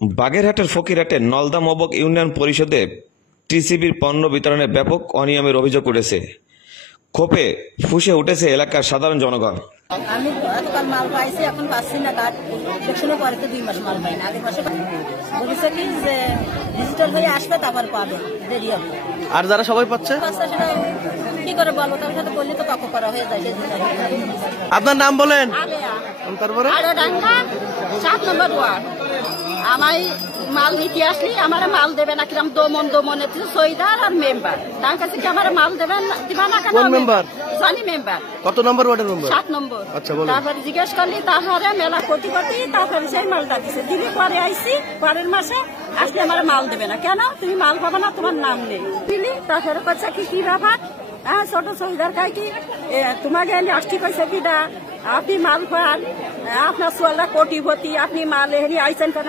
বাগেরহাটের ফকিরহাটে নলদা মবক ইউনিয়ন পরিষদে টিসিবির পণ্য বিতরণে ব্যাপক অনিয়মের অভিযোগ উঠেছে। ক্ষোভে ফুঁসে উঠেছে এলাকার সাধারণ জনগণ। আমি গতকাল মাল পাইছি, এখন পাচ্ছি না। কার্ড ইলেকশনের পরে তো 2 মাস মাল পাই না। আগে মাসে বলেছে কি যে ডিজিটাল হয়ে আসবে, তারপর পাবে, দেরি হবে। আর যারা সবাই পাচ্ছে সেটা কি করে বলবো? তার সাথে বললে তো কাকু করা হয়ে যায়। আপনার নাম বলেন। তারপরে 7 নম্বর ওয়ার্ড। আমায় মাল নিতে আসলি আমার মাল দেবে না, কিরম দমন সৈদার আর মেম্বার তার কাছে কি আমার মাল দেবেন দিবা না? কোন মেম্বার? জানি মেম্বার। কত নম্বর ওয়ার্ডের মেম্বার? 7 নম্বর। আচ্ছা বলুন। তারপরে জিজ্ঞেস করলি, তারপরে মেলা কোটি তারপরে সেই মালটা দিছে। দিলি পরে আইসি, পরের মাসে আসলে আমার মাল দেবে না। কেন? তুমি মাল পাবে না, তোমার নাম নেই। দিলি তারপরে করছে কি ব্যাপার? হ্যাঁ, ছোট সৈদার কাই কি তোমাকে আমি আসছি কইছে কি আপনি মাল পান, আপনার সোয়ালটা কোটিপতি, আপনি মাল এখানে আইসেন কেন?